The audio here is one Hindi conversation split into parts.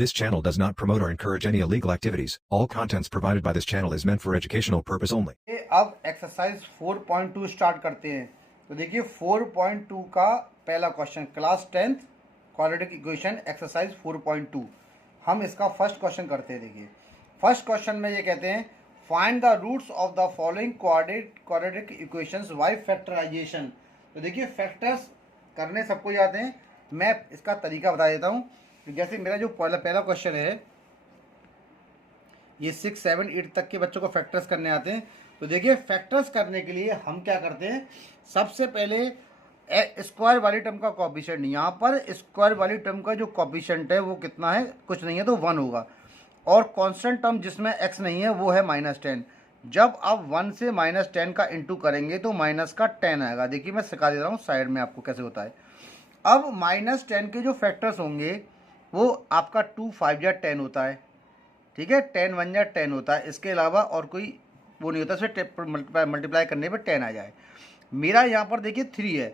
This channel does not promote or encourage any illegal activities. All contents provided by this channel is meant for educational purpose only. अब एक्सरसाइज 4.2 स्टार्ट करते हैं। तो देखिए 4.2 का पहला question, class 10th quadratic equation exercise 4.2। हम इसका फर्स्ट क्वेश्चन करते हैं। देखिए फर्स्ट क्वेश्चन में ये कहते हैं find the roots of the following quadratic equations by factorisation. तो देखिए फैक्टर्स करने सबको आते हैं, मैं इसका तरीका बता देता हूँ। जैसे मेरा जो पहला क्वेश्चन है, ये 6, 7, 8 तक के बच्चों को फैक्टर्स करने आते हैं। तो देखिए फैक्टर्स करने के लिए हम क्या करते हैं, सबसे पहले स्क्वायर वाली टर्म का कॉफिशिएंट, यहाँ पर स्क्वायर वाली टर्म का जो कॉफिशिएंट है वो कितना है, कुछ नहीं है तो 1 होगा। और कांस्टेंट टर्म जिसमें x नहीं है वो है -10। जब आप 1 से -10 का इंटू करेंगे तो माइनस का 10 आएगा। देखिए मैं सिखा दे रहा हूँ साइड में आपको कैसे होता है। अब -10 के जो फैक्टर्स होंगे वो आपका 2, 5 या 10 होता है, ठीक है, 10, 1 या 10 होता है। इसके अलावा और कोई वो नहीं होता, सिर्फ मल्टीप्लाई करने पे 10 आ जाए। मेरा यहाँ पर देखिए 3 है,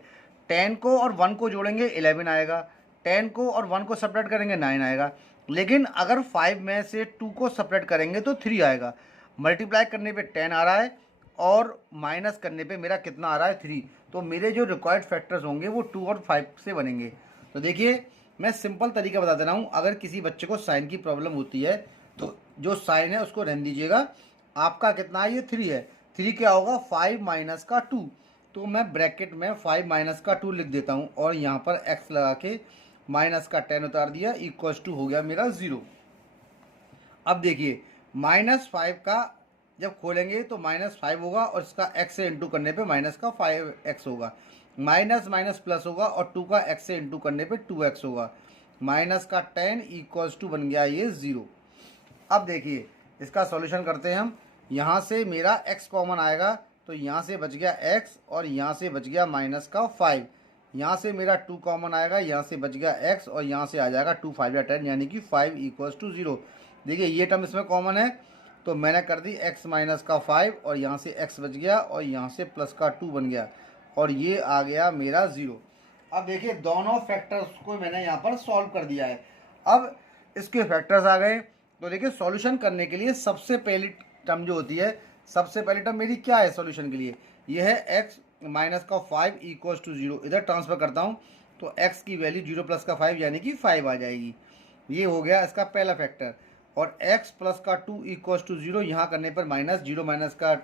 10 को और 1 को जोड़ेंगे 11 आएगा, 10 को और 1 को सेपरेट करेंगे 9 आएगा। लेकिन अगर 5 में से 2 को सेपरेट करेंगे तो 3 आएगा। मल्टीप्लाई करने पे 10 आ रहा है और माइनस करने पे मेरा कितना आ रहा है, 3। तो मेरे जो रिक्वायर्ड फैक्टर्स होंगे वो 2 और 5 से बनेंगे। तो देखिए मैं सिंपल तरीका बता दे रहा हूँ। अगर किसी बच्चे को साइन की प्रॉब्लम होती है तो जो साइन है उसको रहने दीजिएगा। आपका कितना है, ये 3 है, 3 क्या होगा, 5 माइनस का 2। तो मैं ब्रैकेट में 5 माइनस का 2 लिख देता हूँ और यहाँ पर x लगा के माइनस का 10 उतार दिया, इक्वल्स टू हो गया मेरा 0। अब देखिए -5 का जब खोलेंगे तो -5 होगा और इसका x से इंटू करने पे माइनस का 5x होगा, माइनस माइनस प्लस होगा और 2 का x से इंटू करने पे 2x होगा, माइनस का 10 इक्वल्स टू बन गया ये 0। अब देखिए इसका सॉल्यूशन करते हैं हम। यहाँ से मेरा x कॉमन आएगा तो यहाँ से बच गया x और यहाँ से बच गया माइनस का 5। यहाँ से मेरा 2 कॉमन आएगा, यहाँ से बच गया x और यहाँ से आ जाएगा 2, 5 या 10 यानी कि 5 इक्वल्स टू 0। देखिए ये टर्म इसमें कॉमन है तो मैंने कर दी x माइनस का 5 और यहाँ से x बच गया और यहाँ से प्लस का 2 बन गया और ये आ गया मेरा 0। अब देखिए दोनों फैक्टर्स को मैंने यहाँ पर सॉल्व कर दिया है। अब इसके फैक्टर्स आ गए। तो देखिए सॉल्यूशन करने के लिए सबसे पहली टर्म जो होती है, सबसे पहली टर्म मेरी क्या है सॉल्यूशन के लिए, ये है x माइनस का 5 इक्वल्स टू 0। इधर ट्रांसफर करता हूँ तो x की वैल्यू 0 प्लस का 5 यानी कि 5 आ जाएगी। ये हो गया इसका पहला फैक्टर। और x प्लस का 2 इक्वल्स टू 0, यहाँ करने पर -0 माइनस का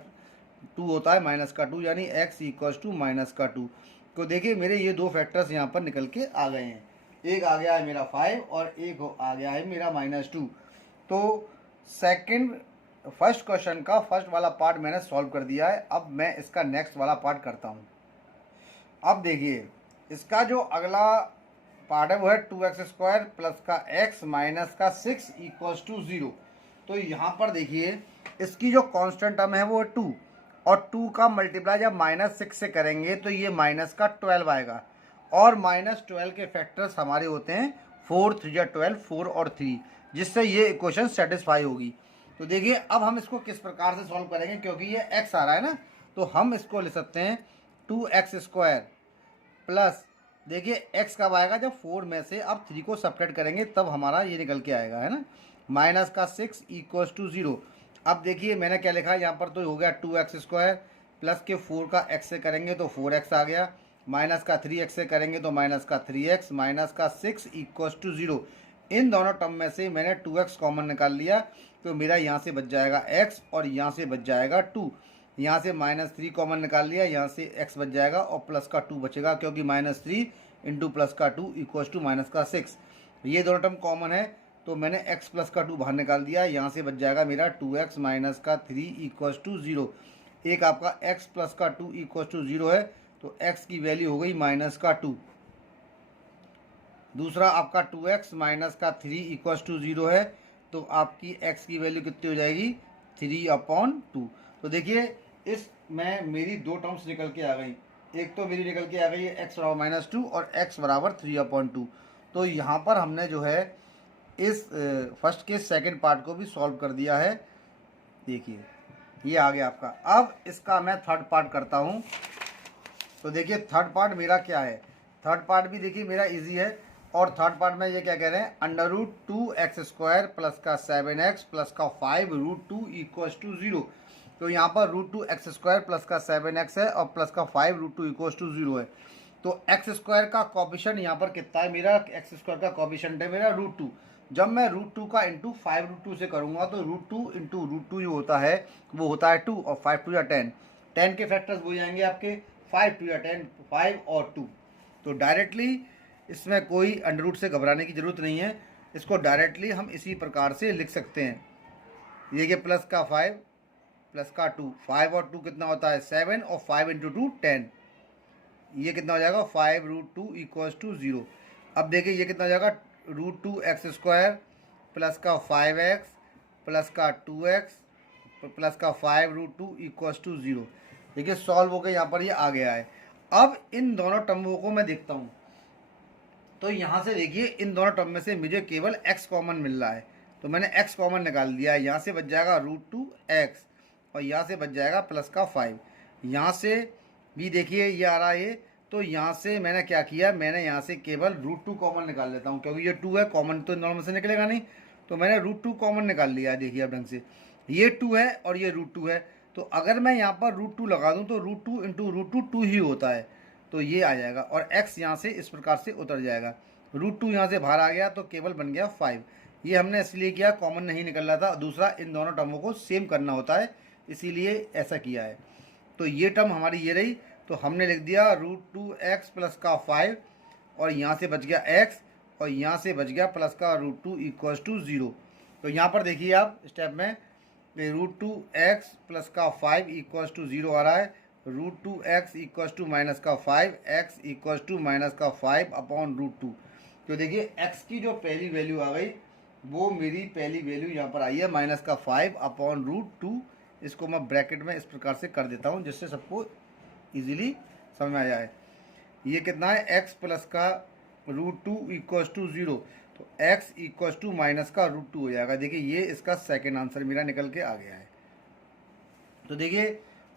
2 होता है, माइनस का 2 यानी x इक्वल्स टू माइनस का 2। तो देखिए मेरे ये दो फैक्टर्स यहाँ पर निकल के आ गए हैं। एक आ गया है मेरा 5 और एक आ गया है मेरा -2। तो फर्स्ट क्वेश्चन का फर्स्ट वाला पार्ट मैंने सॉल्व कर दिया है। अब मैं इसका नेक्स्ट वाला पार्ट करता हूँ। अब देखिए इसका जो अगला पार्ट है वो है 2x² प्लस का x माइनस का 6 इक्वल्स टू 0। तो यहाँ पर देखिए इसकी जो कांस्टेंट टर्म है वो है 2 और 2 का मल्टीप्लाई जब -6 से करेंगे तो ये माइनस का 12 आएगा। और -12 के फैक्टर्स हमारे होते हैं 4, 3 या 12, 4 और 3, जिससे ये इक्वेशन सेटिस्फाई होगी। तो देखिए अब हम इसको किस प्रकार से सॉल्व करेंगे, क्योंकि ये x आ रहा है ना, तो हम इसको ले सकते हैं 2x² प्लस, देखिए x कब आएगा, जब 4 में से अब 3 को सेपरेट करेंगे तब हमारा ये निकल के आएगा, है ना, माइनस का 6 इक्वल्स टू 0। अब देखिए मैंने क्या लिखा यहाँ पर, तो हो गया 2x² प्लस के 4 का x से करेंगे तो 4x आ गया, माइनस का 3x से करेंगे तो माइनस का 3x, माइनस का 6 इक्वल्स टू 0। इन दोनों टर्म में से मैंने 2x कॉमन निकाल लिया तो मेरा यहाँ से बच जाएगा x और यहाँ से बच जाएगा 2। यहाँ से -3 कॉमन निकाल लिया, यहाँ से x बच जाएगा और प्लस का 2 बचेगा, क्योंकि -3 इंटू प्लस का 2 इक्वल्स टू माइनस का 6। ये दोनों टर्म कॉमन है तो मैंने x प्लस का 2 बाहर निकाल दिया। यहाँ से बच जाएगा मेरा 2x माइनस का 3 इक्वल्स टू 0। एक आपका x प्लस का 2 इक्वल्स टू 0 है तो x की वैल्यू हो गई माइनस का 2। दूसरा आपका 2x माइनस का 3 इक्वल्स टू 0 है तो आपकी x की वैल्यू कितनी हो जाएगी, 3/2। तो देखिए इसमें मेरी दो टर्म्स निकल के आ गई। एक तो मेरी निकल के आ गई है x बराबर -2 और x बराबर 3/2। तो यहाँ पर हमने जो है इस फर्स्ट के सेकंड पार्ट को भी सॉल्व कर दिया है। देखिए ये आ गया आपका। अब इसका मैं थर्ड पार्ट करता हूँ। तो देखिए थर्ड पार्ट मेरा क्या है, थर्ड पार्ट भी देखिए मेरा इजी है। और थर्ड पार्ट में ये क्या कह रहे हैं, अंडर रूट 2x² प्लस का 7x प्लस का 5√2 इक्वल्स टू 0। तो यहाँ पर √2x² प्लस का 7x है और प्लस का 5√2 इक्वल्स टू 0 है। तो x² का कॉफिशिएंट यहाँ पर कितना है, मेरा x² का कॉफिशिएंट है मेरा √2। जब मैं √2 का इंटू 5√2 से करूँगा तो √2 इंटू √2 जो होता है वो होता है 2 और 5 2 या 10। 10 के फैक्टर्स हो जाएंगे आपके 5 2 या 10, 5 और 2। तो डायरेक्टली इसमें कोई अंडर रूट से घबराने की ज़रूरत नहीं है, इसको डायरेक्टली हम इसी प्रकार से लिख सकते हैं। ये कि प्लस का 5 प्लस का 2, 5 और 2 कितना होता है 7 और 5 इंटू 2 10। ये कितना हो जाएगा 5√2 इक्वल्स टू 0। अब देखिए ये कितना हो जाएगा √2x² प्लस का 5x प्लस का 2x प्लस का 5√2 इक्वल्स टू 0। देखिए सॉल्व हो गया, यहाँ पर ये आ गया है। अब इन दोनों टर्मों को मैं देखता हूँ तो यहाँ से देखिए इन दोनों टर्म में से मुझे केवल x कॉमन मिल रहा है, तो मैंने x कॉमन निकाल दिया है। यहाँ से बच जाएगा √2x और यहाँ से बच जाएगा प्लस का 5। यहाँ से भी देखिए ये आ रहा है, तो यहाँ से मैंने क्या किया, मैंने यहाँ से केवल √2 कॉमन निकाल लेता हूँ क्योंकि ये 2 है, कॉमन तो इन दोनों में से निकलेगा नहीं, तो मैंने √2 कॉमन निकाल लिया है। देखिए अब ढंग से ये 2 है और ये √2 है, तो अगर मैं यहाँ पर √2 लगा दूँ तो √2 इंटू √2 2 ही होता है, तो ये आ जाएगा और x यहाँ से इस प्रकार से उतर जाएगा। √2 यहाँ से बाहर आ गया तो केवल बन गया 5। ये हमने इसलिए किया, कॉमन नहीं निकल रहा था। दूसरा इन दोनों टर्मों को सेम करना होता है, इसीलिए ऐसा किया है। तो ये टर्म हमारी ये रही, तो हमने लिख दिया √2x प्लस का 5 और यहाँ से बच गया x और यहाँ से बच गया प्लस का √2 इक्वल्स टू 0। तो यहाँ पर देखिए आप स्टेप में √2x प्लस का 5 इक्वल्स टू 0 आ रहा है, √2x इक्वल्स टू माइनस का 5, x इक्वल्स टू माइनस का 5 अपॉन √2। तो देखिए x की जो पहली वैल्यू आ गई वो मेरी पहली वैल्यू यहाँ पर आई है माइनस का 5 अपॉन √2। इसको मैं ब्रैकेट में इस प्रकार से कर देता हूँ जिससे सबको इजीली समझ में आ जाए। ये कितना है x प्लस का √2 इक्वल्स टू 0, तो x इक्वल्स टू माइनस का √2 हो जाएगा। देखिए ये इसका सेकेंड आंसर मेरा निकल के आ गया है। तो देखिए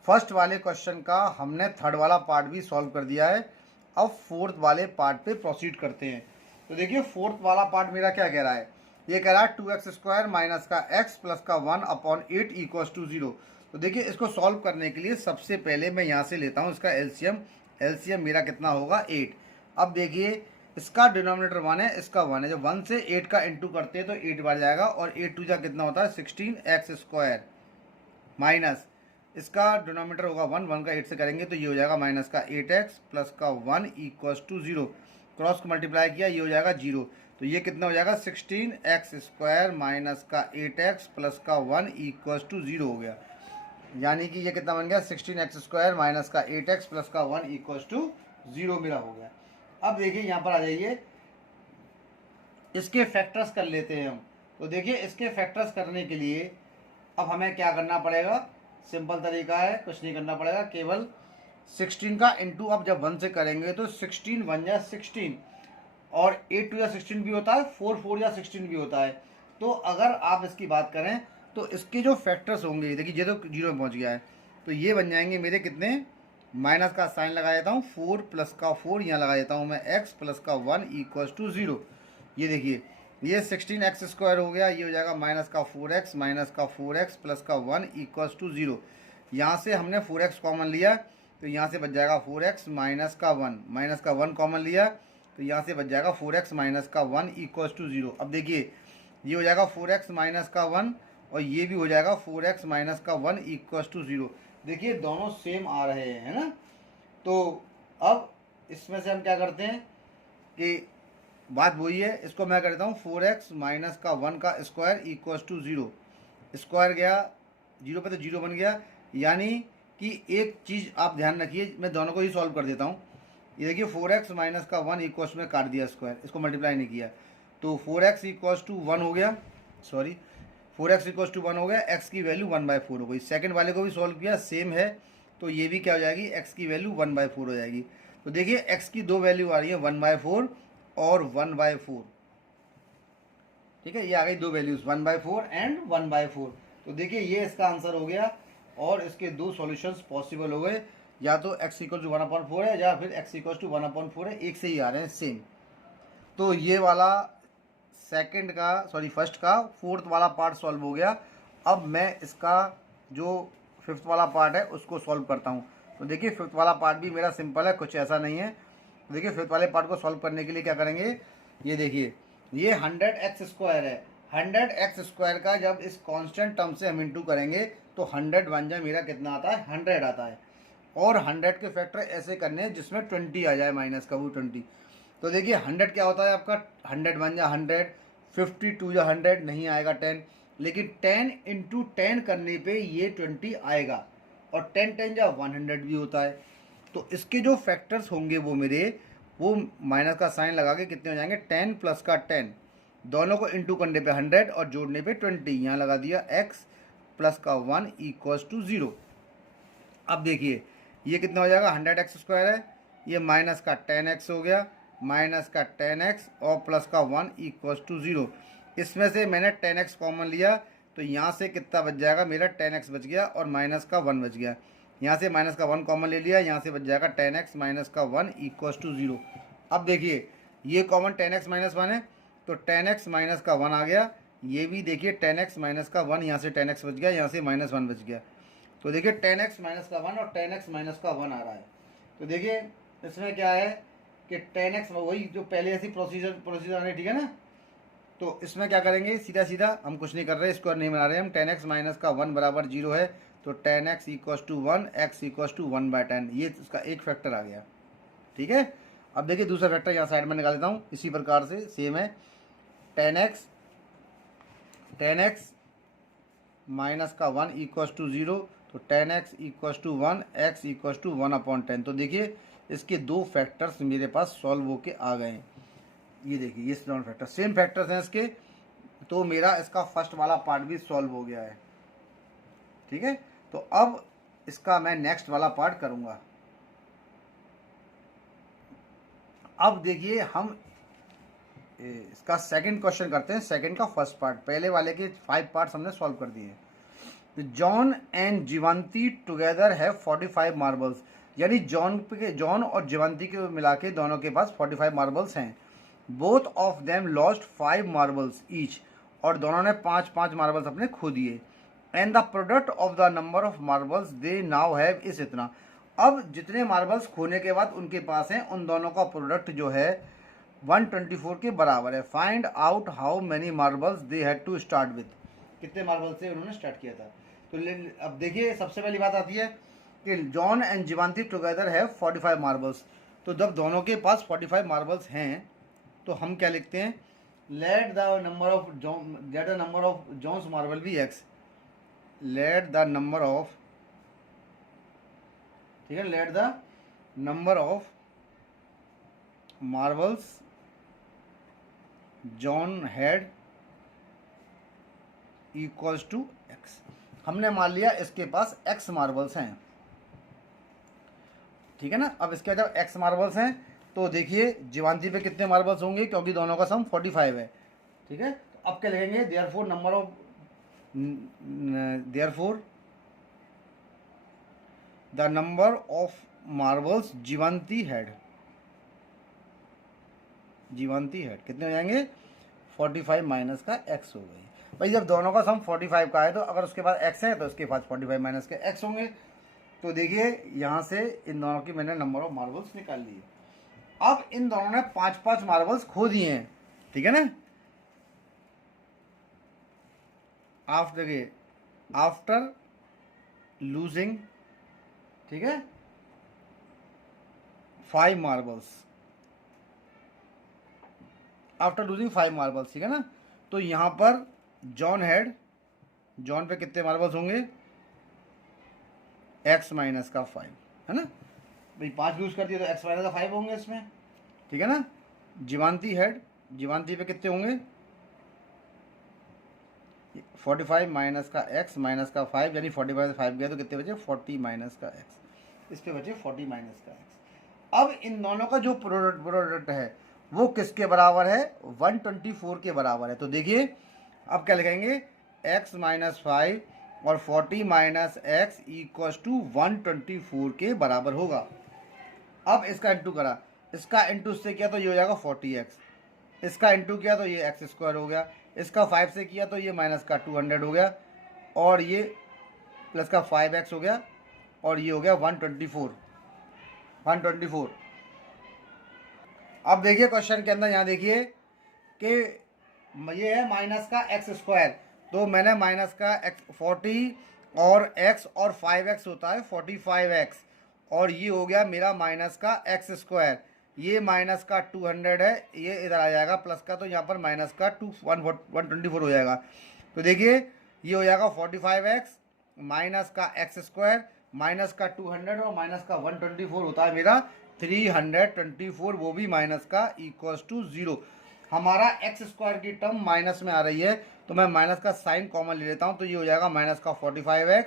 फर्स्ट वाले क्वेश्चन का हमने थर्ड वाला पार्ट भी सॉल्व कर दिया है। अब फोर्थ वाले पार्ट पे प्रोसीड करते हैं। तो देखिए फोर्थ वाला पार्ट मेरा क्या कह रहा है, ये कह रहा है 2x² माइनस का x प्लस का 1 अपॉन 8 इक्वल्स टू 0। तो देखिए इसको सॉल्व करने के लिए सबसे पहले मैं यहाँ से लेता हूँ इसका एलसीएम। एलसीएम मेरा कितना होगा 8। अब देखिए इसका डिनोमिनेटर 1 है, इसका 1 है। जब 1 से 8 का इंटू करते हैं तो 8 बढ़ जाएगा और 8 2 कितना होता है 16x² माइनस इसका डिनोमिनेटर होगा 1, 1 का 8 से करेंगे तो ये हो जाएगा माइनस का 8x प्लस का 1 इक्वल्स टू 0। क्रॉस को मल्टीप्लाई किया ये हो जाएगा 0, तो ये कितना हो जाएगा 16x² माइनस का 8x प्लस का 1 इक्वल्स टू 0 हो गया। यानी कि ये कितना बन गया 16x² माइनस का 8x प्लस का 1 इक्वल्स टू 0 मेरा हो गया। अब देखिए यहाँ पर आ जाइए, इसके फैक्टर्स कर लेते हैं हम। तो देखिए इसके फैक्टर्स करने के लिए अब हमें क्या करना पड़ेगा, सिंपल तरीका है, कुछ नहीं करना पड़ेगा, केवल 16 का इंटू अब जब 1 से करेंगे तो 16 1 जा 16 और 8 2 या 16 भी होता है, 4 4 या 16 भी होता है। तो अगर आप इसकी बात करें तो इसके जो फैक्टर्स होंगे, देखिए ये तो 0 में पहुंच गया है, तो ये बन जाएंगे मेरे कितने, माइनस का साइन लगा देता हूँ, 4 प्लस का 4 यहाँ लगा देता हूँ मैं, x प्लस का 1 इक्वल्स टू 0। ये देखिए ये 16x² हो गया, ये हो जाएगा माइनस का 4x माइनस का 4x प्लस का 1 इक्वल्स टू 0। यहाँ से हमने 4x कॉमन लिया तो यहाँ से बच जाएगा 4x माइनस का 1, माइनस का 1 कॉमन लिया तो यहाँ से बच जाएगा 4x माइनस का 1 इक्वल्स टू 0। अब देखिए ये हो जाएगा 4x माइनस का 1 और ये भी हो जाएगा 4x माइनस का 1 इक्वल्स टू 0। देखिए दोनों सेम आ रहे हैं, है ना। तो अब इसमें से हम क्या करते हैं कि बात वही है, इसको मैं कर देता हूँ 4x माइनस का 1 का स्क्वायर इक्वल्स टू 0। स्क्वायर गया 0 पे तो 0 बन गया। यानी कि एक चीज़ आप ध्यान रखिए, मैं दोनों को ही सॉल्व कर देता हूँ। ये देखिए 4x माइनस का 1 इक्वल्स में काट दिया स्क्वायर, इसको मल्टीप्लाई नहीं किया, तो 4x इक्वल्स टू 1 हो गया, सॉरी 4x इक्वल्स टू 1 हो गया, x की वैल्यू 1/4 हो गई। सेकंड वाले को भी सॉल्व किया, सेम है, तो ये भी क्या हो जाएगी, x की वैल्यू 1/4 हो जाएगी। तो देखिए x की दो वैल्यू आ रही है 1/4 और 1/4, ठीक है, ये आ गई दो वैल्यूज 1/4 एंड 1/4। तो देखिए ये इसका आंसर हो गया और इसके दो सॉल्यूशंस पॉसिबल हो गए, या तो x इक्वल टू 1/4 है या फिर x इक्वल टू 1/4 है, एक से ही आ रहे हैं सेम। तो ये वाला सेकंड का सॉरी फर्स्ट का फोर्थ वाला पार्ट सॉल्व हो गया। अब मैं इसका जो फिफ्थ वाला पार्ट है उसको सॉल्व करता हूँ। तो देखिए फिफ्थ वाला पार्ट भी मेरा सिंपल है, कुछ ऐसा नहीं है। देखिए फिफ्थ वाले पार्ट को सॉल्व करने के लिए क्या करेंगे, ये देखिए ये 100x² है। 100x² का जब इस कांस्टेंट टर्म से हम इंटू करेंगे तो 100 बन जाए, मेरा कितना आता है 100 आता है। और 100 के फैक्टर ऐसे करने हैं जिसमें 20 आ जाए, माइनस का वो 20। तो देखिए 100 क्या होता है आपका 100 बन जाए 100, 52 या 100 नहीं आएगा 10, लेकिन 10 इंटू 10 करने पे ये 20 आएगा। और 10 10 या 100 भी होता है। तो इसके जो फैक्टर्स होंगे वो मेरे वो माइनस का साइन लगा के कितने हो जाएंगे 10 प्लस का 10, दोनों को इंटू करने पे 100 और जोड़ने पे 20, यहाँ लगा दिया x प्लस का 1 इक्वल्स टू 0। अब देखिए ये कितना हो जाएगा 100x² है, ये माइनस का 10x हो गया, माइनस का 10x और प्लस का 1 इक्वल्स टू 0। इसमें से मैंने 10x कॉमन लिया तो यहाँ से कितना बच जाएगा मेरा 10x बच गया और माइनस का 1 बच गया। यहाँ से माइनस का 1 कॉमन ले लिया, यहाँ से बच जाएगा 10x माइनस का 1 इक्वल्स टू 0। अब देखिए ये कॉमन 10x माइनस 1 है तो 10x माइनस का 1 आ गया। ये भी देखिए 10x माइनस का 1, यहाँ से 10x बच गया, यहाँ से माइनस 1 बच गया। तो देखिए 10x माइनस का 1 और 10x माइनस का 1 आ रहा है। तो देखिए इसमें क्या है कि 10x वही जो पहले ऐसी प्रोसीजर आने, ठीक है ना। तो इसमें क्या करेंगे, सीधा सीधा हम कुछ नहीं कर रहे, स्क्वायर नहीं बना रहे हम। 10x माइनस का 1 बराबर 0 है तो 10x equals to 1, x equals to 1/10, ये इसका एक फैक्टर आ गया। ठीक है। अब देखिए दूसरा फैक्टर यहाँ साइड में निकाल देता हूँ, इसी प्रकार से सेम है। 10x माइनस का 1 इक्वल्स टू 0 तो 10x equals to 1, x equals to 1/10। तो देखिए इसके दो फैक्टर्स मेरे पास सॉल्व होके आ गए हैं। ये देखिए ये दोनों फैक्टर सेम फैक्टर्स हैं इसके, तो मेरा इसका फर्स्ट वाला पार्ट भी सॉल्व हो गया है। ठीक है। तो अब इसका मैं नेक्स्ट वाला पार्ट करूंगा। अब देखिए हम इसका सेकंड क्वेश्चन करते हैं, सेकंड का फर्स्ट पार्ट। पहले वाले के 5 पार्ट्स हमने सॉल्व कर दिए। जॉन एंड जीवंती टुगेदर है 45 मार्बल्स, यानी जॉन और जीवंती के मिला के दोनों के पास 45 मार्बल्स हैं। Both of them lost 5 marbles each, और दोनों ने 5-5 मार्बल्स अपने खो दिए। And the product of the number of marbles they now have इस इतना। अब जितने मार्बल्स खोने के बाद उनके पास हैं उन दोनों का प्रोडक्ट जो है 124 के बराबर है। Find out how many marbles they had to start with, कितने मार्बल से उन्होंने स्टार्ट किया था। तो अब देखिए सबसे पहली बात आती है कि जॉन एंड जीवंती टुगेदर है 45 मार्बल्स। तो जब दोनों के पास 45 मार्बल्स हैं तो हम क्या लिखते हैं, let the number of John's marble be x। Let the number of, ठीक है, let the number of marbles John had equals to x। हमने मान लिया इसके पास x मार्बल्स हैं। ठीक है ना। अब इसके जब x मार्बल्स हैं तो देखिए जीवांती पे कितने मार्बल्स होंगे, क्योंकि दोनों का सम 45 है। ठीक है। तो अब क्या लिखेंगे, therefore the number of marbles Jivanti had कितने हो जाएंगे 45 माइनस का x हो गई। भाई जब दोनों का सम 45 का है तो अगर उसके पास x है तो उसके पास 45 माइनस के x होंगे। तो देखिए यहाँ से इन दोनों की मैंने नंबर ऑफ मार्बल्स निकाल लिए। अब इन दोनों ने 5-5 मार्बल्स खो दिए हैं। ठीक है ना। आफ्टर लूजिंग, ठीक है, 5 मार्बल्स, आफ्टर लूजिंग 5 मार्बल्स, ठीक है ना। तो यहाँ पर जॉन पे कितने मार्बल्स होंगे, x माइनस का 5, है ना। भाई 5 यूज कर दिए तो x माइनस का 5 होंगे इसमें। ठीक है ना। जीवांती पे कितने होंगे 45 माइनस का x माइनस का 5, यानी 45 से 5 गया तो कितने बचे 40 माइनस का x, इस पे बचे 40 माइनस का x। अब इन दोनों का जो प्रोडक्ट है वो किसके बराबर है 124 के बराबर है। तो देखिए अब क्या लिखेंगे x माइनस 5 और 40 माइनस एक्स इक्वल्स टू 124 के बराबर होगा। अब इसका इंटू करा, इसका इंटू से किया तो ये हो जाएगा 40x, इसका इंटू किया तो ये एक्स स्क्वायर हो गया, इसका 5 से किया तो ये माइनस का 200 हो गया, और ये प्लस का 5x हो गया, और ये हो गया 124। अब देखिए क्वेश्चन के अंदर यहाँ देखिए कि ये है माइनस का एक्स स्क्वायर, तो मैंने माइनस का एक्स 40 और x और 5x होता है 45x, और ये हो गया मेरा माइनस का एक्स स्क्वायर, ये माइनस का 200 है, ये इधर आ जाएगा प्लस का, तो यहाँ पर माइनस का 124 हो जाएगा। तो देखिए ये हो जाएगा 45x माइनस का एक्स स्क्वायर माइनस का 200 और माइनस का 124 होता है मेरा 324, वो भी माइनस का इक्वल्स टू 0। हमारा एक्स स्क्वायर की टर्म माइनस में आ रही है, तो मैं माइनस का साइन कॉमन ले लेता हूँ, तो ये हो जाएगा माइनस का 45x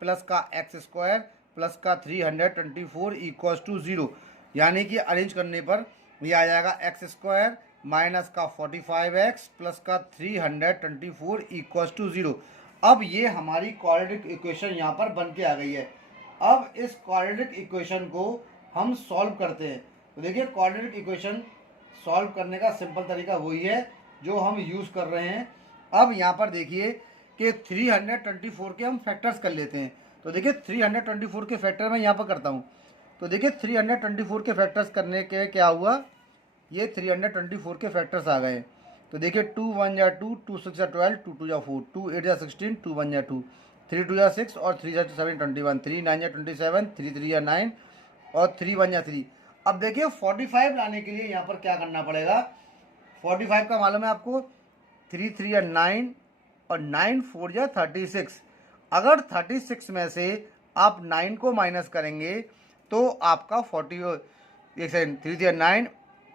प्लस का एक्स स्क्वायर प्लस का 324 इक्वल्स टू 0, यानी कि अरेंज करने पर ये आ जाएगा एक्स स्क्वायर माइनस का 45x प्लस का 324 इक्वल्स टू 0। अब ये हमारी क्वाड्रेटिक इक्वेशन यहाँ पर बन के आ गई है। अब इस क्वाड्रेटिक इक्वेशन को हम सॉल्व करते हैं। तो देखिए क्वाड्रेटिक इक्वेशन सॉल्व करने का सिंपल तरीका वही है जो हम यूज़ कर रहे हैं। अब यहाँ पर देखिए कि 324 के हम फैक्टर्स कर लेते हैं। तो देखिए 324 के फैक्टर मैं यहाँ पर करता हूँ। तो देखिए 324 के फैक्टर्स करने के क्या हुआ, ये 324 के फैक्टर्स आ गए। तो देखिए 2 1 या 2, 2 6 या 12, 2 2 या 4, 2 8 या 16, 2 1 या 2, 3 2 या 6 और 3 7 21, 3 9 या 27, 3 3 या 9 और 3 1 या 3। अब देखिए 45 लाने के लिए यहाँ पर क्या करना पड़ेगा, 45 का मालूम है आपको, 3 3 या 9 और 9 4 या 36। अगर 36 में से आप 9 को माइनस करेंगे तो आपका 40, एक सेकेंड, 3 3 या 9,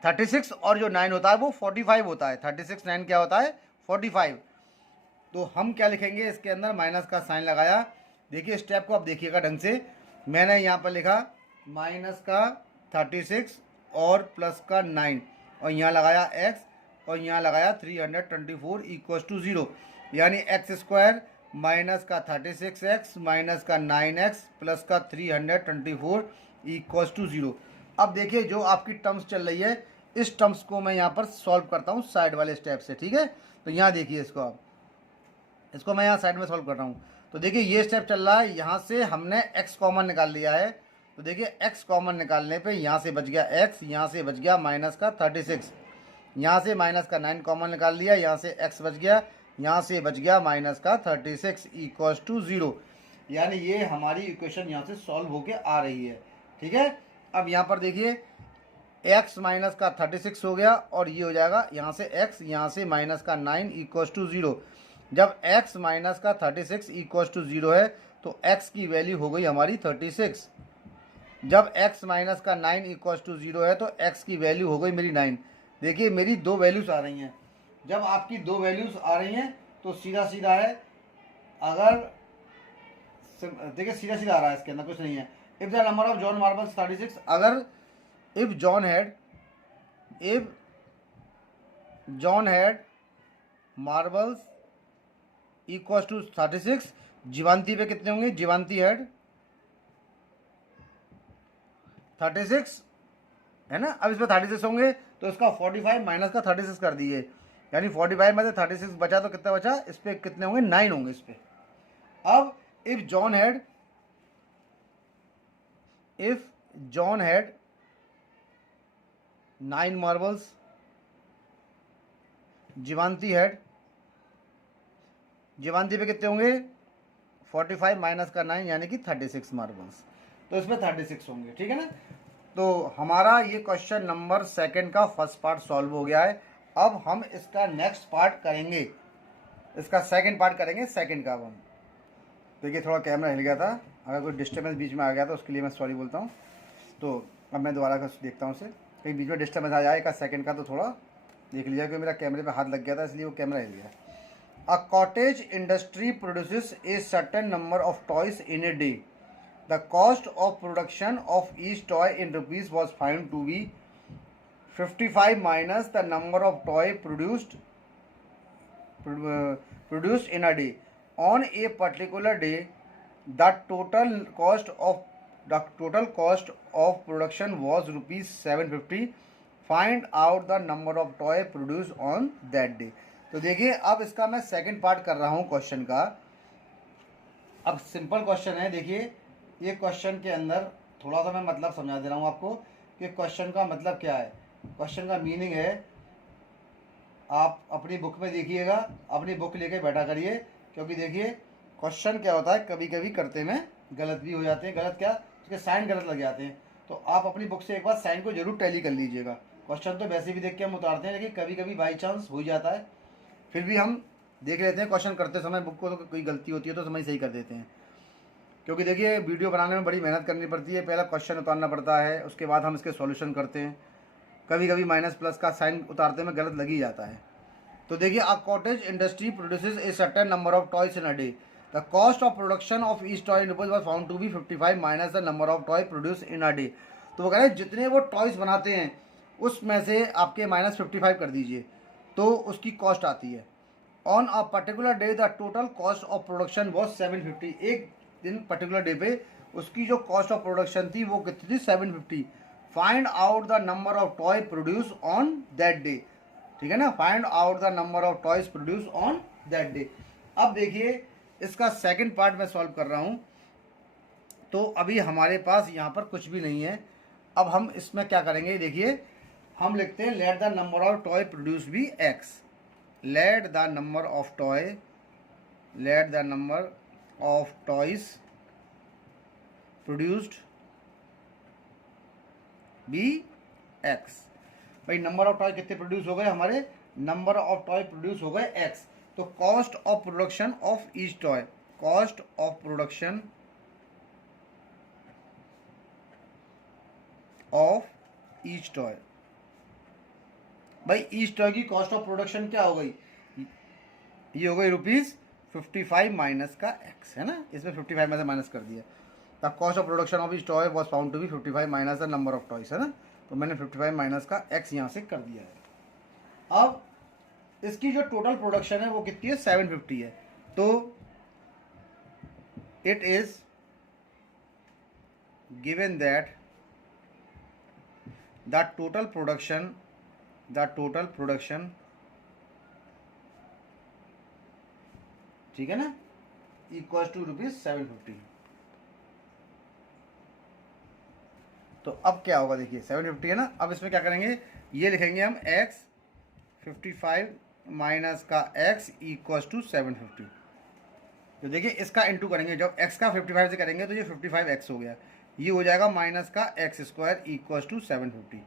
36 और जो 9 होता है वो 45 होता है। 36 9 क्या होता है 45। तो हम क्या लिखेंगे इसके अंदर, माइनस का साइन लगाया। देखिए स्टेप को आप देखिएगा ढंग से, मैंने यहाँ पर लिखा माइनस का 36 और प्लस का 9 और यहाँ लगाया x और यहाँ लगाया 324 इक्वल्स टू 0, यानी एक्स स्क्वायर माइनस का 36x माइनस का 9x प्लस का 324 इक्वल्स टू 0। अब देखिए जो आपकी टर्म्स चल रही है, इस टर्म्स को मैं यहाँ पर सॉल्व करता हूँ साइड वाले स्टेप से, ठीक है। तो यहाँ देखिए इसको मैं यहाँ साइड में सॉल्व कर रहा हूँ। तो देखिए ये स्टेप चल रहा है, यहाँ से हमने x कॉमन निकाल लिया है। तो देखिए x कॉमन निकालने पे यहाँ से बच गया x, यहाँ से बच गया माइनस का 36, यहाँ से माइनस का 9 कॉमन निकाल लिया, यहाँ से x बच गया, यहाँ से बच गया माइनस का 36 इक्वल्स टू 0, यानी ये हमारी इक्वेशन यहाँ से सॉल्व होके आ रही है, ठीक है। अब यहाँ पर देखिए x माइनस का 36 हो गया और ये हो जाएगा यहाँ से x, यहाँ से माइनस का 9 इक्वल्स टू 0। जब x माइनस का 36 इक्वल्स टू 0 है तो x की वैल्यू हो गई हमारी 36। जब x माइनस का 9 इक्वल्स टू 0 है तो x की वैल्यू हो गई मेरी 9। देखिए मेरी दो वैल्यूज़ आ रही हैं। जब आपकी दो वैल्यूज़ आ रही हैं तो सीधा सीधा है, अगर देखिए सीधा सीधा आ रहा है, इसके अंदर कुछ नहीं है। If the number of John marbles 36, अगर if John had marbles equals to 36, जीवांती पे कितने होंगे, जीवांती हैड 36 है ना। अब इसमें 36 होंगे तो इसका 45 माइनस का 36 कर दिए, यानी 45 में से 36 बचा तो कितना बचा, इस पर कितने होंगे 9 होंगे इस पर। अब इफ जॉन हैड 9 मार्बल्स, जीवांती पे कितने होंगे 45 माइनस का 9 यानी कि 36 मार्बल्स, तो इसमें 36 होंगे, ठीक है ना। तो हमारा ये क्वेश्चन नंबर 2 का फर्स्ट पार्ट सॉल्व हो गया है। अब हम इसका नेक्स्ट पार्ट करेंगे, इसका सेकंड पार्ट करेंगे, सेकंड का। अब हम देखिए थोड़ा कैमरा हिल गया था, अगर कोई डिस्टर्बेंस बीच में आ गया तो उसके लिए मैं सॉरी बोलता हूँ। तो अब मैं दोबारा देखता हूँ उसे, कहीं बीच में डिस्टर्बेंस आ जाएगा सेकंड का तो थोड़ा देख लीजिए, क्योंकि मेरा कैमरे पे हाथ लग गया था इसलिए वो कैमरा हिल गया। A cottage industry produces a certain number of toys in a day. The cost of production of each toy in rupees was found to be 55 minus the number of toy produced in a day. On a particular day, the total cost of production was rupees 750. Find out the number of toy produce on that day. तो देखिए अब इसका मैं सेकंड पार्ट कर रहा हूँ क्वेश्चन का। अब सिंपल क्वेश्चन है, देखिए ये क्वेश्चन के अंदर थोड़ा सा मैं मतलब समझा दे रहा हूँ आपको कि क्वेश्चन का मतलब क्या है। क्वेश्चन का मीनिंग है, आप अपनी बुक में देखिएगा, अपनी बुक लेके बैठा करिए, क्योंकि देखिए क्वेश्चन क्या होता है, कभी कभी करते में गलत भी हो जाते हैं। गलत क्या, उसके साइन गलत लग जाते हैं। तो आप अपनी बुक से एक बार साइन को जरूर टैली कर लीजिएगा। क्वेश्चन तो वैसे भी देख के हम उतारते हैं, लेकिन कभी कभी बाई चांस हो जाता है, फिर भी हम देख लेते हैं क्वेश्चन करते समय बुक को, तो कोई गलती होती है तो समय सही कर देते हैं। क्योंकि देखिए वीडियो बनाने में बड़ी मेहनत करनी पड़ती है, पहला क्वेश्चन उतारना पड़ता है, उसके बाद हम इसके सॉल्यूशन करते हैं। कभी कभी माइनस प्लस का साइन उतारते में गलत लग ही जाता है। तो देखिए, a cottage industry produces a certain number of toys in a day. The cost of production of each toy in rupees was found to be 55 minus the number of toy produce in a day. तो वो कह रहे हैं जितने वो टॉयज बनाते हैं उसमें से आपके माइनस 55 कर दीजिए, तो उसकी कॉस्ट आती है। On a particular day the total cost of production was 750। एक दिन पर्टिकुलर डे पे उसकी जो कॉस्ट ऑफ प्रोडक्शन थी वो कितनी थी, 750। Find out the number of toy produce on that day. ठीक है ना, find out the number of toys produce on that day. अब देखिए इसका सेकंड पार्ट मैं सॉल्व कर रहा हूं। तो अभी हमारे पास यहाँ पर कुछ भी नहीं है। अब हम इसमें क्या करेंगे, देखिए हम लिखते हैं let the number of toy produce be x. Let the number of toy, let the number of toys produced be x. भाई नंबर ऑफ टॉय कितने प्रोड्यूस हो गए हमारे, नंबर ऑफ टॉय प्रोड्यूस हो गए एक्स। तो cost of production of each toy, cost of production of each toy. भाई ईच टॉय की कॉस्ट ऑफ प्रोडक्शन क्या हो गई, ये हो गई ₹55 माइनस का एक्स, है ना, इसमें 55 में से माइनस कर दिया। The cost of production of each toy was found to be 55 minus the number of toys, है ना। तो मैंने 55 माइनस का एक्स यहाँ से कर दिया है। अब इसकी जो टोटल प्रोडक्शन है वो कितनी है, 750 है। तो it is given that the total production ठीक है ना, इक्वल टू ₹750। तो अब क्या होगा, देखिए 750 है ना। अब इसमें क्या करेंगे, ये लिखेंगे हम x 55 माइनस का x इक्वल टू 750। तो देखिए इसका इंटू करेंगे, जब x का 55 से करेंगे तो ये 55x हो गया, ये हो जाएगा माइनस का x स्क्वायर इक्वल टू 750।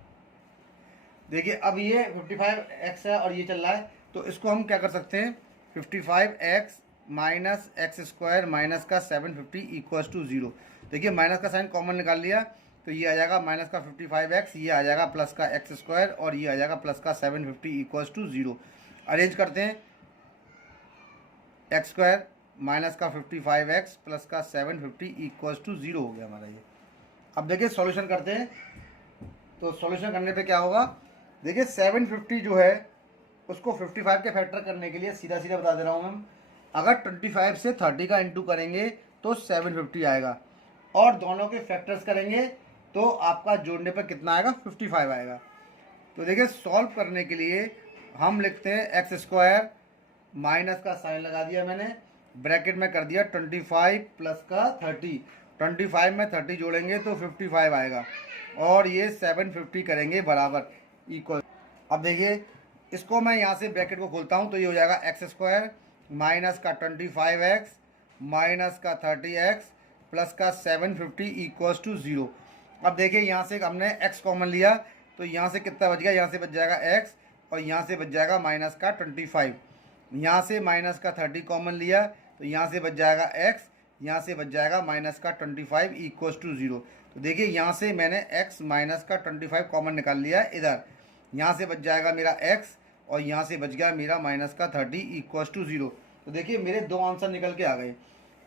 देखिए अब ये 55x है और ये चल रहा है, तो इसको हम क्या कर सकते हैं, 55x minus x square minus का 750 इक्वल टू 0। देखिए माइनस का साइन कॉमन निकाल लिया, तो ये आ जाएगा माइनस का 55x, ये आ जाएगा प्लस का एक्स स्क्वायर और ये आ जाएगा प्लस का 750 इक्वल टू 0। अरेंज करते हैं, एक्स स्क्वायर माइनस का 55x प्लस का 750 इक्वल टू 0 हो गया हमारा ये। अब देखिए सॉल्यूशन करते हैं, तो सॉल्यूशन करने पे क्या होगा, देखिए 750 जो है उसको 55 के फैक्टर करने के लिए सीधा सीधा बता दे रहा हूँ मैं, अगर 25 से 30 का इंटू करेंगे तो 750 आएगा, और दोनों के फैक्टर्स करेंगे तो आपका जोड़ने पर कितना आएगा, 55 आएगा। तो देखिए सॉल्व करने के लिए हम लिखते हैं एक्स स्क्वायर, माइनस का साइन लगा दिया मैंने, ब्रैकेट में कर दिया 25 प्लस का 30, 25 में 30 जोड़ेंगे तो 55 आएगा, और ये 750 करेंगे बराबर इक्वल। अब देखिए इसको मैं यहाँ से ब्रैकेट को खोलता हूँ, तो ये हो जाएगा एक्स स्क्वायर माइनस का 25x माइनस का 30x प्लस का 750 इक्वल्स टू 0। अब देखिए यहाँ से हमने x कॉमन लिया, तो यहाँ से कितना बच गया, यहाँ से बच जाएगा x और यहाँ से बच जाएगा माइनस का 25। यहाँ से माइनस का 30 कॉमन लिया, तो यहाँ से बच जाएगा x, यहाँ से बच जाएगा माइनस का 25 इक्वल्स टू 0। तो देखिए यहाँ से मैंने x माइनस का 25 कॉमन निकाल लिया इधर, यहाँ से बच जाएगा मेरा x और यहाँ से बच गया मेरा माइनस का 30 इक्वल्स टू 0। तो देखिए मेरे दो आंसर निकल के आ गए।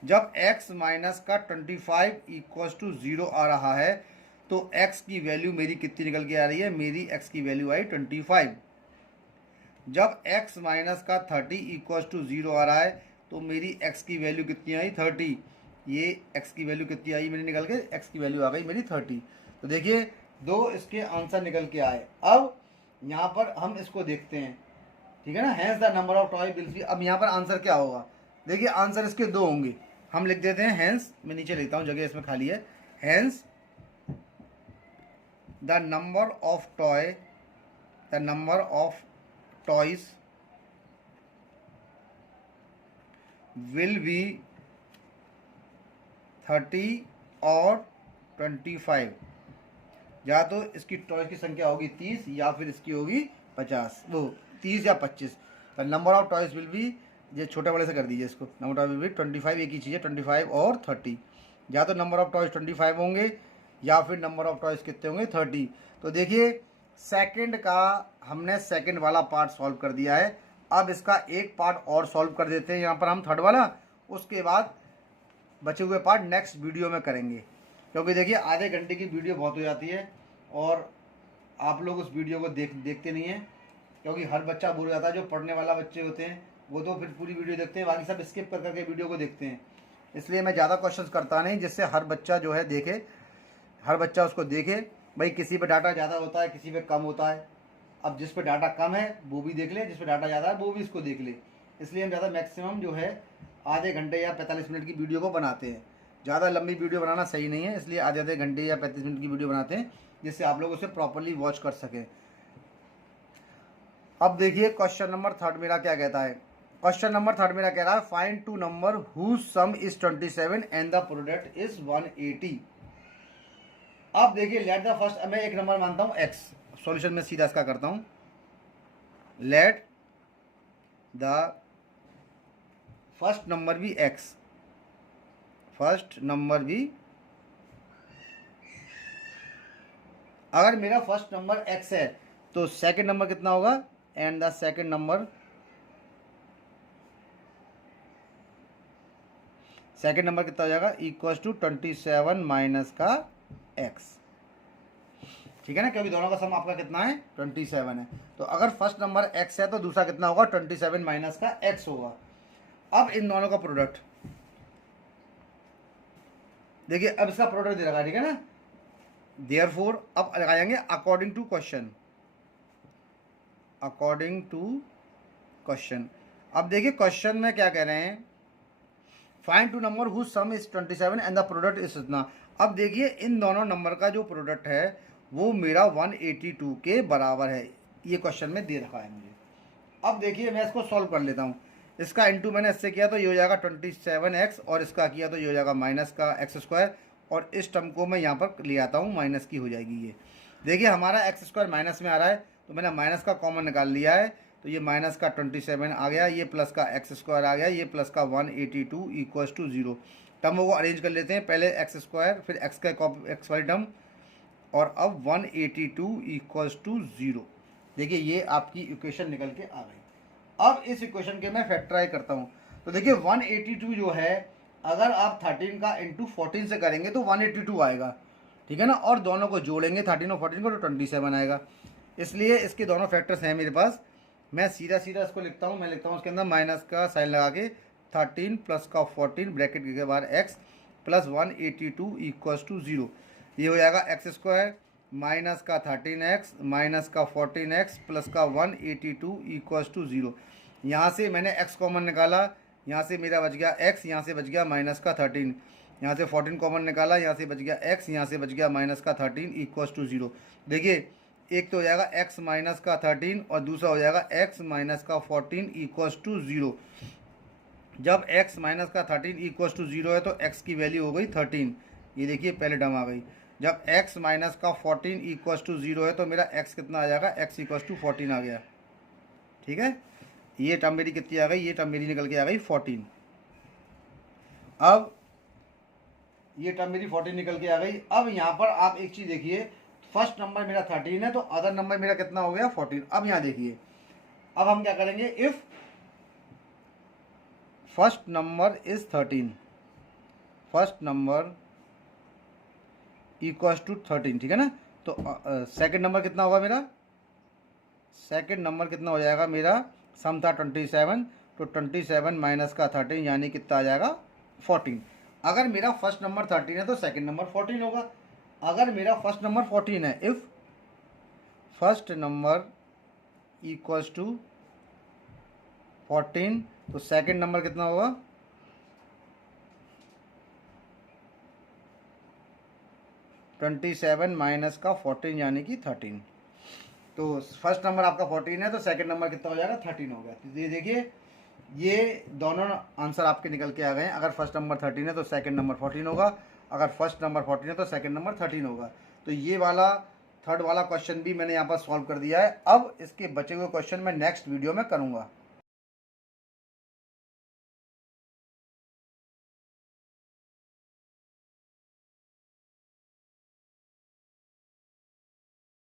जब x माइनस का 25 इक्वल्स टू 0 आ रहा है तो x की वैल्यू मेरी कितनी निकल के आ रही है, मेरी x की वैल्यू आई 25। जब x माइनस का 30 इक्वल्स टू 0 आ रहा है तो मेरी x की वैल्यू कितनी आई, 30। ये x की वैल्यू कितनी आई मेरी निकल के, x की वैल्यू आ गई मेरी 30। तो देखिए दो इसके आंसर निकल के आए। अब यहाँ पर हम इसको देखते हैं, ठीक है ना। Hence the number of toy will be, अब यहाँ पर आंसर क्या होगा, देखिए आंसर इसके दो होंगे, हम लिख देते हैं हैंस, मैं नीचे लिखता हूँ, जगह इसमें खाली है। Hence the number of toy, the number of toys will be 30 और 25, या तो इसकी टॉयज की संख्या होगी 30 या फिर इसकी होगी 50, वो 30 या 25। Number of toys will B, ये छोटे बड़े से कर दीजिए इसको, नंबर ऑफ विल बी 25, एक ही चीज़ है 25 और 30, या तो नंबर ऑफ टॉयज 25 होंगे या फिर नंबर ऑफ टॉयज कितने होंगे 30। तो देखिए सेकंड का हमने सेकंड वाला पार्ट सॉल्व कर दिया है। अब इसका एक पार्ट और सॉल्व कर देते हैं यहाँ पर हम, थर्ड वाला, उसके बाद बचे हुए पार्ट नेक्स्ट वीडियो में करेंगे, क्योंकि देखिए आधे घंटे की वीडियो बहुत हो जाती है और आप लोग उस वीडियो को देखते नहीं हैं, क्योंकि हर बच्चा बोर हो जाता है। जो पढ़ने वाला बच्चे होते हैं वो तो फिर पूरी वीडियो देखते हैं, बाकी सब स्किप कर करके वीडियो को देखते हैं। इसलिए मैं ज़्यादा क्वेश्चंस करता नहीं, जिससे हर बच्चा जो है देखे, हर बच्चा उसको देखे। भाई किसी पे डाटा ज़्यादा होता है, किसी पे कम होता है, अब जिस पे डाटा कम है वो भी देख ले, जिस पे डाटा ज़्यादा है वो भी इसको देख ले। इसलिए हम ज़्यादा मैक्सिमम जो है आधे घंटे या 45 मिनट की वीडियो को बनाते हैं। ज़्यादा लंबी वीडियो बनाना सही नहीं है, इसलिए आधे आधे घंटे या 35 मिनट की वीडियो बनाते हैं, जिससे आप लोग उसे प्रॉपरली वॉच कर सकें। अब देखिए क्वेश्चन नंबर थर्ड मेरा क्या कहता है। क्वेश्चन नंबर थर्ड मेरा कह रहा है find two number whose sum is 27 and the product is 180। अब देखिए लेट द फर्स्ट, मैं एक नंबर मानता हूं x, सॉल्यूशन में सीधा इसका करता हूं। लेट द फर्स्ट नंबर भी x, फर्स्ट नंबर भी, अगर मेरा फर्स्ट नंबर x है तो सेकंड नंबर कितना होगा, and the second number, second number कितना हो जाएगा, इक्वल टू 27 माइनस का x, ठीक है ना, क्योंकि दोनों का सम आपका कितना है 27 है। तो अगर फर्स्ट नंबर x है तो दूसरा कितना होगा 27 माइनस का x होगा। अब इन दोनों का प्रोडक्ट देखिए, अब इसका प्रोडक्ट दे रखा है, ठीक है ना। देयरफॉर अब लगाएंगे according to question, according to question. अब देखिए क्वेश्चन में क्या कह रहे हैं, find two number whose sum is 27 and the product is इतना। अब देखिए इन दोनों नंबर का जो प्रोडक्ट है वो मेरा 182 के बराबर है, ये क्वेश्चन में दे रखा है मुझे। अब देखिए मैं इसको सॉल्व कर लेता हूँ। इसका इंटू मैंने इससे किया तो ये हो जाएगा 27x, और इसका किया तो ये हो जाएगा माइनस का एक्स स्क्वायर, और इस टर्म को मैं यहाँ पर ले आता हूँ, माइनस की हो जाएगी ये। देखिए हमारा एक्स स्क्वायर माइनस में आ रहा है, तो मैंने माइनस का कॉमन निकाल लिया है, तो ये माइनस का 27 आ गया, ये प्लस का एक्स स्क्वायर आ गया, ये प्लस का 182 इक्वल्स टू 0। टर्मों को अरेंज कर लेते हैं, पहले एक्स स्क्वायर, फिर एक्स का एक्स वाली टर्म, और अब 182 इक्वल्स टू 0। देखिए ये आपकी इक्वेशन निकल के आ गई। अब इस इक्वेशन के मैं फैक्टराइज करता हूँ, तो देखिए 182 जो है, अगर आप 13 का इंटू 14 से करेंगे तो 182 आएगा, ठीक है ना, और दोनों को जोड़ेंगे 13 और 14 को तो 27 आएगा। इसलिए इसके दोनों फैक्टर्स हैं मेरे पास, मैं सीधा सीधा इसको लिखता हूँ, मैं लिखता हूँ उसके अंदर माइनस का साइन लगा के 13 प्लस का 14 ब्रैकेट के बाहर x प्लस 182 इक्वल्स टू 0। ये हो जाएगा एक्स स्क्वायर माइनस का 13x माइनस का 14x प्लस का 182 इक्वल्स टू 0। यहाँ से मैंने x कॉमन निकाला, यहाँ से मेरा बच गया x, यहाँ से बच गया माइनस का 13, यहाँ से 14 कॉमन निकाला, यहाँ से बच गया x, यहाँ से बच गया माइनस का 13 इक्वल्स टू 0। देखिए एक तो हो जाएगा x माइनस का 13 और दूसरा हो जाएगा x माइनस का 14 इक्वल्स टू 0। जब x माइनस का 13 इक्वल्स टू 0 है तो x की वैल्यू हो गई 13, ये देखिए पहले टर्म आ गई। जब x माइनस का 14 इक्वल्स टू 0 है तो मेरा x कितना आ जाएगा, x इक्वल्स टू 14 आ गया, ठीक है। ये टर्म मेरी कितनी आ गई, ये टर्म मेरी निकल के आ गई 14। अब ये टर्म मेरी 14 निकल के आ गई। अब यहाँ पर आप एक चीज़ देखिए, फर्स्ट नंबर मेरा 13 है तो अदर नंबर मेरा कितना हो गया 14। अब यहाँ देखिए, अब हम क्या करेंगे, if first number is 13, first number equals to 13, ठीक है ना, तो सेकंड नंबर कितना होगा मेरा, सेकंड नंबर कितना हो जाएगा मेरा, सम था 27, तो 27 माइनस का 13 यानी कितना आ जाएगा 14। अगर मेरा फर्स्ट नंबर 13 है तो सेकंड नंबर 14 होगा। अगर मेरा फर्स्ट नंबर 14 है, if first number equals to 14, तो सेकंड नंबर कितना होगा 27 माइनस का 14 यानी कि 13। तो फर्स्ट नंबर आपका 14 है, तो सेकंड नंबर कितना हो जाएगा 13 हो गया। तो ये देखिए ये दोनों आंसर आपके निकल के आ गए हैं। अगर फर्स्ट नंबर 13 है तो सेकंड नंबर 14 होगा, अगर फर्स्ट नंबर 14 है तो सेकंड नंबर 13 होगा। तो ये वाला थर्ड वाला क्वेश्चन भी मैंने यहाँ पर सॉल्व कर दिया है। अब इसके बचे हुए क्वेश्चन मैं नेक्स्ट वीडियो में करूँगा।